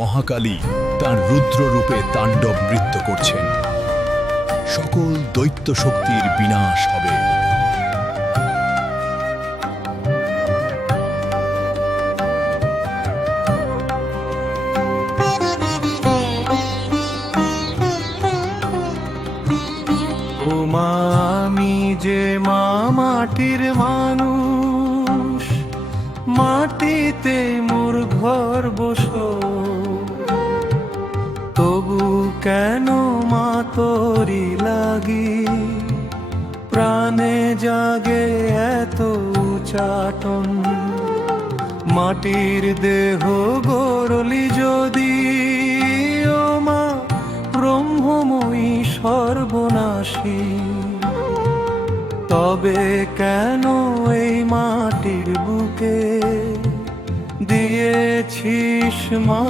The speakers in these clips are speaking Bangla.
মহাকালী তার রুদ্র রূপে তাণ্ডব নৃত্য করছেন। সকল দৈত্য শক্তির বিনাশ হবে। ওমা, আমি যে মা মাটির মানুষ, মাটিতে মোর ঘর বসো কেন মা তোরি লাগি? প্রাণে জাগে এত চাটন মাটির দেহ গরলি যদি, ও মা ব্রহ্মময়ী সর্বনাশী। তবে কেন এই মাটির বুকে দিয়েছিস মা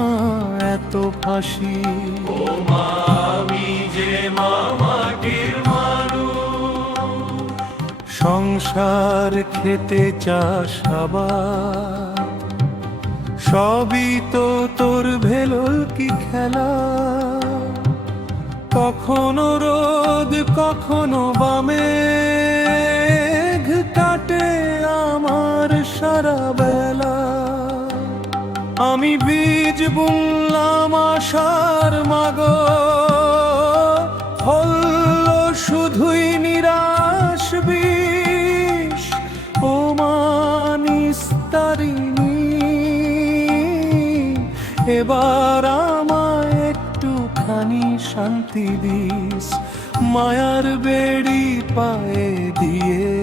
এত ফাঁসি। ও আমি যে মা মাটির সংসার খেতে চাস আবার। সবই তো তোর ভেলল কি খেলা। কখনো রোদ, কখনো বামে কাটে আমার সারা বেলা। আমি বীজ বুনলাম আশার মাগ। হল শুধুই নিরাশ বিষ ও এবার আমায় একটুখানি শান্তি দিস, মায়ার বেড়ি পায়ে দিয়ে।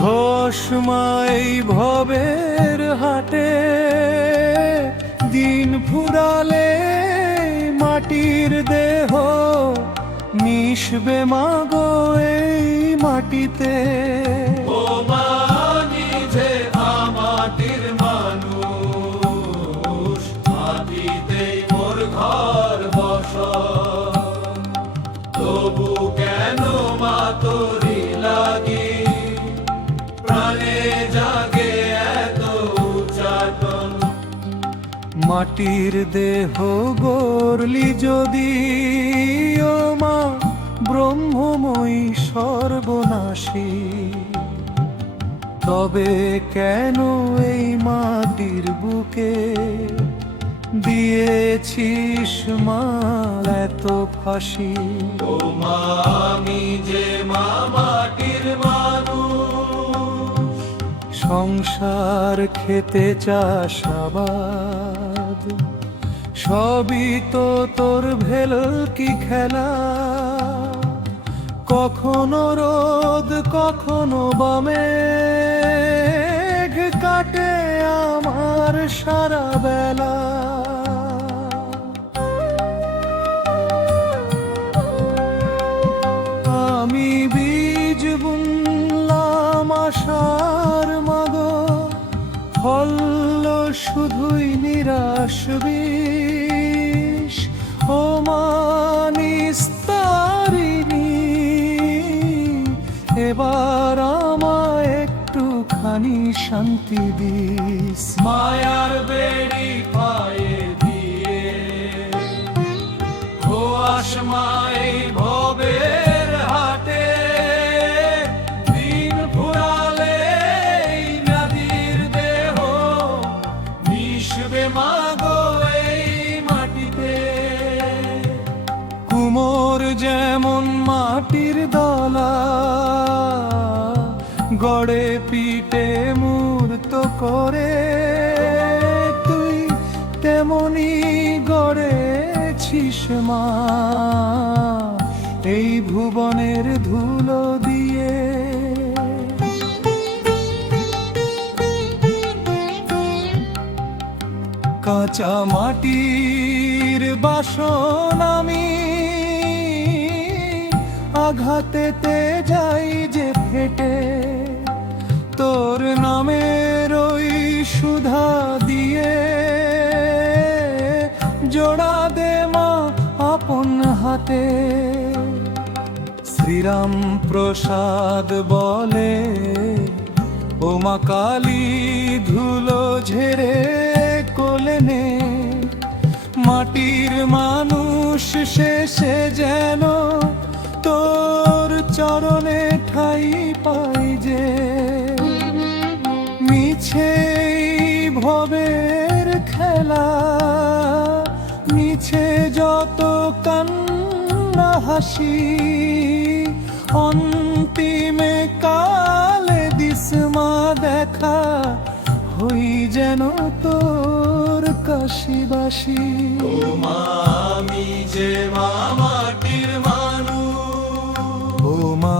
ঘোষ মাই ভবের হাটে ফুরালে মাটির দেহ মিশবে মাগো এই মাটিতে। ও মানি মাটির দেহ গরলি যদি ও মা ব্রহ্মময়ী সর্বনাশী। তবে কেন এই মাটির বুকে দিয়েছিস মাল এত ফাঁসি? ও মা আমি যে মা মাটির মানুষ। সংসার খেতে চাষাবাদ সবই তো তোর ভেল কি খেলা? কখনো রোদ, কখনো বামে কাটে আমার সারা বেলা। আমি বীজ বুনলাম আশার মাগ, ফল শুধুই নিরাশ বিষ একটুখানি শান্তি দিস। মায়ার বেড়ি পায়ে দিয়ে। ঘোয়াস মাই ভবের হাটে। দিন ফুরালে নদীর দেহ। মিশবে মাগো এই মাটিতে। কুমোর যেমন মাটির দলা গড়ে পিটে মূর্ত করে তুই তেমনি গড়েছিস মা। এই ভুবনের ধুলো দিয়ে কাঁচা মাটির বাসন আমি আঘাতেতে যাই যে ফেটে তোর নামের ওই সুধা দিয়ে জোড়া দে মা আপন হাতে। শ্রীরাম প্রসাদ বলে, ও মা কালী ধুলো ঝেড়ে কোল নে। মাটির মানুষ শেষে যেন তোর চরণে ঠাই পাই যে। মিছে ভবের খেলা মিছে যত কান্না হাসি অন্তিমে কালে দিসমা দেখা হই যেন তোর কাশিবাসী আমি যে মামাটির মানুষ। ও মা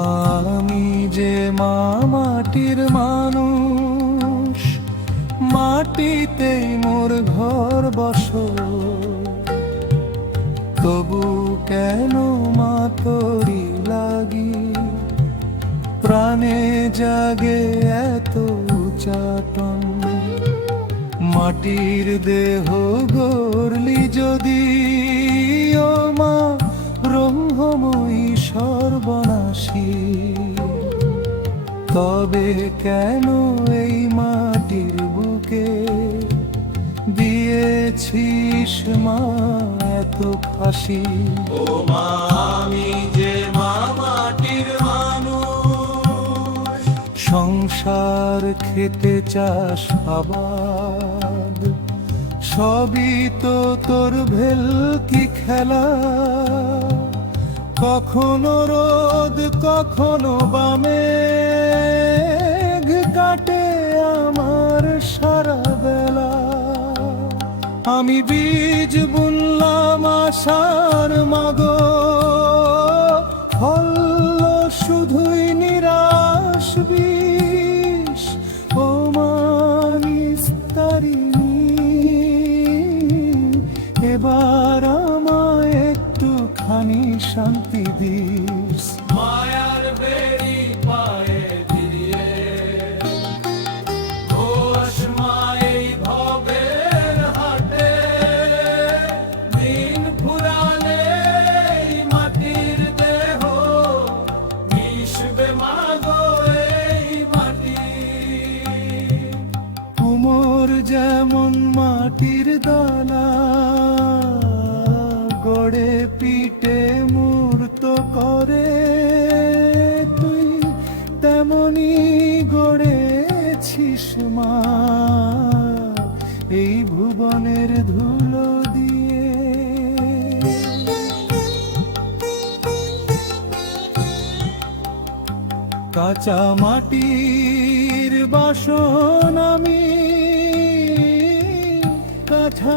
আমি যে মা মাটির মানুষ। মাটিতেই মোর ঘর বস তবু কেন মা তোরি লাগি? প্রাণে জাগে এত চাটন মাটির দেহ গড়লি যদি, ও মা ব্রহ্মময়ী সর্বনাশী। তবে কেন এই মাটির দিয়েছিস মা এত ফাঁসি। ও মা আমি যে মামাটির মানুষ। সংসার খেতে চাস আবাদ। সবই তো তোর ভেল কি খেলা। কখনো রোদ কখনো বামে। কাটে আমার সারা বেলা। আমি বীজ বুনলাম আশার মাগো। ফল শুধুই নিরাশ বিষ। ও মানিস্তারিণী এবার আমায় একটুখানি শান্তি দিস। গড়ে পিটে মূর্ত করে তুই তেমনি গড়েছিস মা। এই ভুবনের ধুলো দিয়ে কাঁচা মাটির বাসন আমি কাঁচা